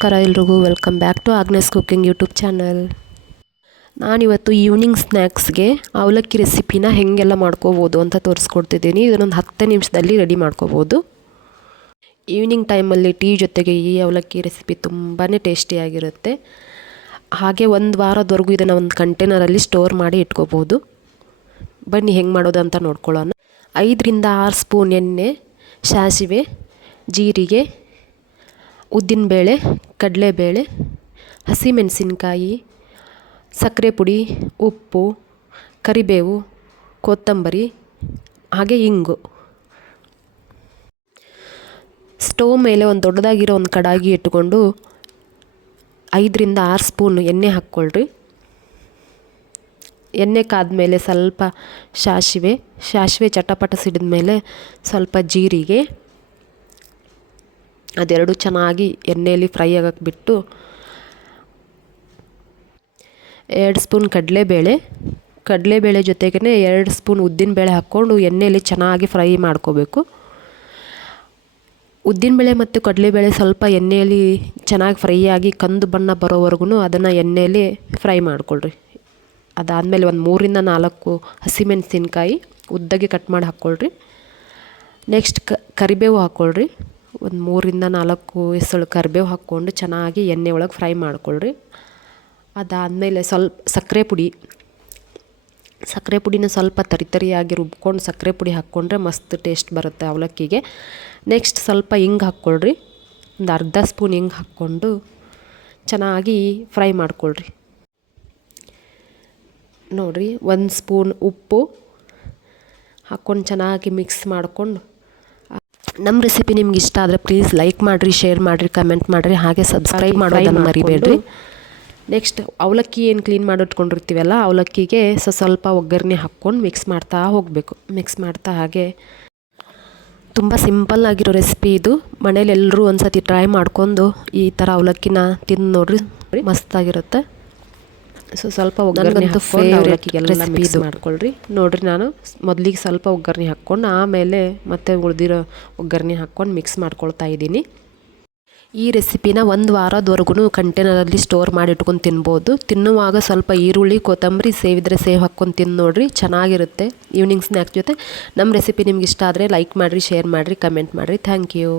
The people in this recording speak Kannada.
ನಮಸ್ಕಾರ ಎಲ್ರಿಗೂ, welcome back to Agnes cooking YouTube channel. ನಾನಿವತ್ತು ಈವ್ನಿಂಗ್ ಸ್ನ್ಯಾಕ್ಸ್ಗೆ ಅವಲಕ್ಕಿ ರೆಸಿಪಿನ ಹೇಗೆಲ್ಲ ಮಾಡ್ಕೋಬೋದು ಅಂತ ತೋರಿಸ್ಕೊಡ್ತಿದ್ದೀನಿ. ಇದನ್ನೊಂದು 10 ನಿಮಿಷದಲ್ಲಿ ರೆಡಿ ಮಾಡ್ಕೋಬೋದು. ಈವ್ನಿಂಗ್ ಟೈಮಲ್ಲಿ ಟೀ ಜೊತೆಗೆ ಈ ಅವಲಕ್ಕಿ ರೆಸಿಪಿ ತುಂಬಾ ಟೇಸ್ಟಿಯಾಗಿರುತ್ತೆ. ಹಾಗೆ ಒಂದು ವಾರದವರೆಗೂ ಇದನ್ನು ಒಂದು ಕಂಟೈನರಲ್ಲಿ ಸ್ಟೋರ್ ಮಾಡಿ ಇಟ್ಕೋಬೋದು. ಬನ್ನಿ ಹೆಂಗೆ ಮಾಡೋದು ಅಂತ ನೋಡ್ಕೊಳ್ಳೋಣ. 5 ರಿಂದ 6 ಸ್ಪೂನ್ ಎಣ್ಣೆ, ಸಾಸಿವೆ, ಜೀರಿಗೆ, ಉದ್ದಿನಬೇಳೆ, ಕಡಲೆಬೇಳೆ, ಹಸಿಮೆಣಸಿನ್ಕಾಯಿ, ಸಕ್ಕರೆ ಪುಡಿ, ಉಪ್ಪು, ಕರಿಬೇವು, ಕೊತ್ತಂಬರಿ, ಹಾಗೆ ಇಂಗು. ಸ್ಟವ್ ಮೇಲೆ ಒಂದು ದೊಡ್ಡದಾಗಿರೋ ಒಂದು ಕಡಾಯಿ ಇಟ್ಟುಕೊಂಡು 5 ರಿಂದ 6 ಸ್ಪೂನ್ ಎಣ್ಣೆ ಹಾಕ್ಕೊಳ್ರಿ. ಎಣ್ಣೆ ಕಾದ್ಮೇಲೆ ಸ್ವಲ್ಪ ಸಾಸಿವೆ ಚಟಪಟ ಸಿಡಿದ ಮೇಲೆ ಸ್ವಲ್ಪ ಜೀರಿಗೆ, ಅದೆರಡು ಚೆನ್ನಾಗಿ ಎಣ್ಣೆಯಲ್ಲಿ ಫ್ರೈ ಆಗಕ್ಕೆ ಬಿಟ್ಟು 2 ಸ್ಪೂನ್ ಕಡಲೆಬೇಳೆ ಜೊತೆಗೇ 2 ಸ್ಪೂನ್ ಉದ್ದಿನಬೇಳೆ ಹಾಕ್ಕೊಂಡು ಎಣ್ಣೆಯಲ್ಲಿ ಚೆನ್ನಾಗಿ ಫ್ರೈ ಮಾಡ್ಕೋಬೇಕು. ಉದ್ದಿನಬೇಳೆ ಮತ್ತು ಕಡಲೆಬೇಳೆ ಸ್ವಲ್ಪ ಎಣ್ಣೆಯಲ್ಲಿ ಚೆನ್ನಾಗಿ ಫ್ರೈ ಆಗಿ ಕಂದು ಬಣ್ಣ ಬರೋವರೆಗೂ ಅದನ್ನು ಎಣ್ಣೆಯಲ್ಲಿ ಫ್ರೈ ಮಾಡ್ಕೊಳ್ರಿ. ಅದಾದಮೇಲೆ ಒಂದು 3 ರಿಂದ 4 ಹಸಿಮೆಣಸಿನ್ಕಾಯಿ ಉದ್ದಗೆ ಕಟ್ ಮಾಡಿ ಹಾಕ್ಕೊಳ್ರಿ. ನೆಕ್ಸ್ಟ್ ಕರಿಬೇವು ಹಾಕ್ಕೊಳ್ರಿ. ಒಂದು 3 ರಿಂದ 4 ಎಸಳು ಕರಿಬೇವು ಹಾಕ್ಕೊಂಡು ಚೆನ್ನಾಗಿ ಎಣ್ಣೆ ಒಳಗೆ ಫ್ರೈ ಮಾಡ್ಕೊಳ್ರಿ. ಅದಾದಮೇಲೆ ಸ್ವಲ್ಪ ಸಕ್ಕರೆ ಪುಡಿನ ಸ್ವಲ್ಪ ತರಿಯಾಗಿ ರುಬ್ಕೊಂಡು ಸಕ್ಕರೆ ಪುಡಿ ಹಾಕ್ಕೊಂಡ್ರೆ ಮಸ್ತ್ ಟೇಸ್ಟ್ ಬರುತ್ತೆ ಅವಲಕ್ಕಿಗೆ. ನೆಕ್ಸ್ಟ್ ಸ್ವಲ್ಪ ಹಿಂಗೆ ಹಾಕ್ಕೊಳ್ರಿ. ಒಂದು ಅರ್ಧ ಸ್ಪೂನ್ ಹಿಂಗೆ ಹಾಕ್ಕೊಂಡು ಚೆನ್ನಾಗಿ ಫ್ರೈ ಮಾಡ್ಕೊಳ್ರಿ. ನೋಡಿರಿ, 1 ಸ್ಪೂನ್ ಉಪ್ಪು ಹಾಕ್ಕೊಂಡು ಚೆನ್ನಾಗಿ ಮಿಕ್ಸ್ ಮಾಡಿಕೊಂಡು, ನಮ್ಮ ರೆಸಿಪಿ ನಿಮ್ಗೆ ಇಷ್ಟ ಆದರೆ ಪ್ಲೀಸ್ ಲೈಕ್ ಮಾಡಿರಿ, ಶೇರ್ ಮಾಡಿರಿ, ಕಮೆಂಟ್ ಮಾಡಿರಿ, ಹಾಗೆ ಸಬ್ಸ್ಕ್ರೈಬ್ ಮಾಡೋದನ್ನು ಮರಿಬೇಡ್ರಿ. ನೆಕ್ಸ್ಟ್ ಅವಲಕ್ಕಿ ಏನು ಕ್ಲೀನ್ ಮಾಡಿಟ್ಕೊಂಡಿರ್ತೀವಲ್ಲ, ಅವಲಕ್ಕಿಗೆ ಸ್ವಲ್ಪ ಒಗ್ಗರಣೆ ಹಾಕ್ಕೊಂಡು ಮಿಕ್ಸ್ ಮಾಡ್ತಾ ಹೋಗಬೇಕು. ಮಿಕ್ಸ್ ಮಾಡ್ತಾ ಹಾಗೆ ತುಂಬ ಸಿಂಪಲ್ ಆಗಿರೋ ರೆಸಿಪಿ ಇದು. ಮನೇಲಿ ಎಲ್ಲರೂ ಒಂದು ಸತಿ ಟ್ರೈ ಮಾಡ್ಕೊಂಡು ಈ ಥರ ಅವಲಕ್ಕಿನ ತಿಂದು ನೋಡ್ರಿ, ಮಸ್ತಾಗಿರುತ್ತೆ. ಸ್ವಲ್ಪ ಒಗ್ಗರಣೆ ಅವಲಕ್ಕಿಗೆಲ್ಲ ಮಿಕ್ಸ್ ಮಾಡ್ಕೊಳ್ರಿ. ನೋಡಿರಿ, ನಾನು ಮೊದಲಿಗೆ ಸ್ವಲ್ಪ ಒಗ್ಗರಣೆ ಹಾಕ್ಕೊಂಡು ಆಮೇಲೆ ಮತ್ತೆ ಉಳಿದಿರೋ ಒಗ್ಗರಣೆ ಹಾಕ್ಕೊಂಡು ಮಿಕ್ಸ್ ಮಾಡ್ಕೊಳ್ತಾ ಇದ್ದೀನಿ. ಈ ರೆಸಿಪಿನ 1 ವಾರದವರೆಗೂ ಕಂಟೈನರಲ್ಲಿ ಸ್ಟೋರ್ ಮಾಡಿ ಇಟ್ಕೊಂಡು ತಿನ್ಬೋದು. ತಿನ್ನುವಾಗ ಸ್ವಲ್ಪ ಈರುಳ್ಳಿ, ಕೊತ್ತಂಬರಿ, ಸೇವಿದ್ರೆ ಸೇವ್ ಹಾಕ್ಕೊಂಡು ತಿಂದು ನೋಡಿರಿ, ಚೆನ್ನಾಗಿರುತ್ತೆ ಈವ್ನಿಂಗ್ ಸ್ನ್ಯಾಕ್ಸ್ ಜೊತೆ. ನಮ್ಮ ರೆಸಿಪಿ ನಿಮ್ಗೆ ಇಷ್ಟ ಆದರೆ ಲೈಕ್ ಮಾಡಿರಿ, ಶೇರ್ ಮಾಡಿರಿ, ಕಮೆಂಟ್ ಮಾಡಿರಿ. Thank you.